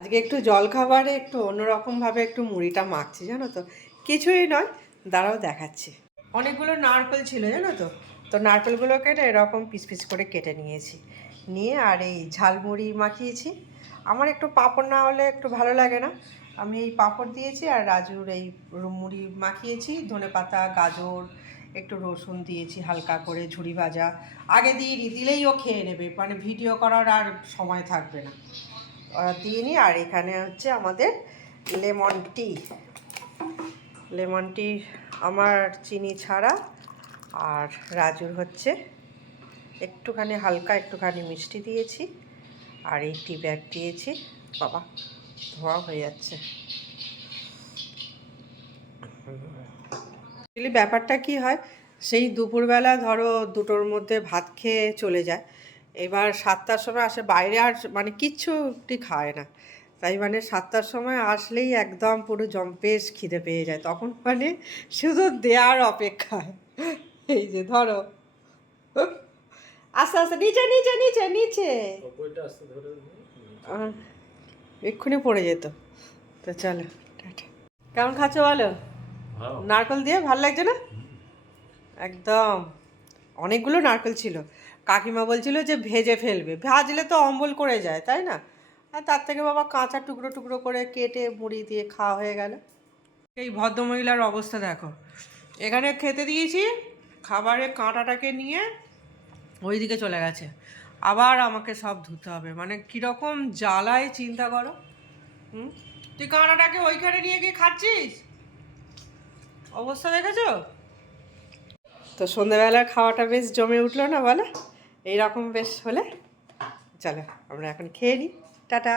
আজকে একটু জলখাবারে একটু অন্যরকমভাবে একটু মুড়িটা মাখছি, জানো তো। কিছুই নয়, দাঁড়াও দেখাচ্ছি। অনেকগুলো নারকেল ছিল, জানো তো। তো নারকেলগুলোকে এরকম পিস পিস করে কেটে নিয়েছি, নিয়ে আর এই ঝালমুড়ি মাখিয়েছি। আমার একটু পাঁপড় না হলে একটু ভালো লাগে না, আমি এই পাঁপড় দিয়েছি আর রাজুর এই মুড়ি মাখিয়েছি। ধনেপাতা, গাজর, একটু রসুন দিয়েছি হালকা করে, ঝুরি ভাজা আগে দিয়ে দিলেই ও খেয়ে নেবে, মানে ভিডিও করার আর সময় থাকবে না, দিয়ে নিই। আর এখানে হচ্ছে আমাদের লেমন টি। লেমন টি আমার চিনি ছাড়া, আর রাজুর হচ্ছে একটুখানি হালকা একটুখানি মিষ্টি দিয়েছি, আর এই টি ব্যাগ দিয়েছি। বাবা, ধোয়া হয়ে যাচ্ছে। অ্যাকচুয়ালি ব্যাপারটা কি হয়, সেই দুপুরবেলা ধরো 2টোর মধ্যে ভাত খেয়ে চলে যায়, এবার 7টার সময় আসে, বাইরে আর মানে কিচ্ছুটি খায় না, তাই মানে 7টার সময় আসলেই একদম পুরো জম্পেশ খিদে পেয়ে যায়, তখন মানে শুধু দেওয়ার অপেক্ষায়। এই যে ধরো, আস্তে আস্তে নিচে নিচে নিচে নিচে, এক্ষুনি পড়ে যেত। তো চলো, টাটা। কেমন খাচ্ছ বলো? নারকেল দিয়ে ভালো লাগছে না? একদম অনেকগুলো নারকেল ছিল, কাকিমা বলছিল যে ভেজে ফেলবে, ভাজলে তো অম্বল করে যায়, তাই না? আর তার থেকে বাবা কাঁচা টুকরো টুকরো করে কেটে মুড়ি দিয়ে খাওয়া হয়ে গেল। এই ভদ্রমহিলার অবস্থা দেখো, এখানে খেতে দিয়েছি, খাবারে কাঁটাটাকে নিয়ে ওইদিকে চলে গেছে, আবার আমাকে সব ধুতে হবে, মানে কীরকম জ্বালায় চিন্তা করো। তুই কাঁটাটাকে ওইখানে নিয়ে গিয়ে খাচ্ছিস, অবস্থা দেখেছো? তো সন্ধ্যাবেলার খাওয়াটা বেশ জমে উঠলো না বলো? এইরকম বেশ হলে চলো আমরা এখন খেয়ে নিই। টাটা।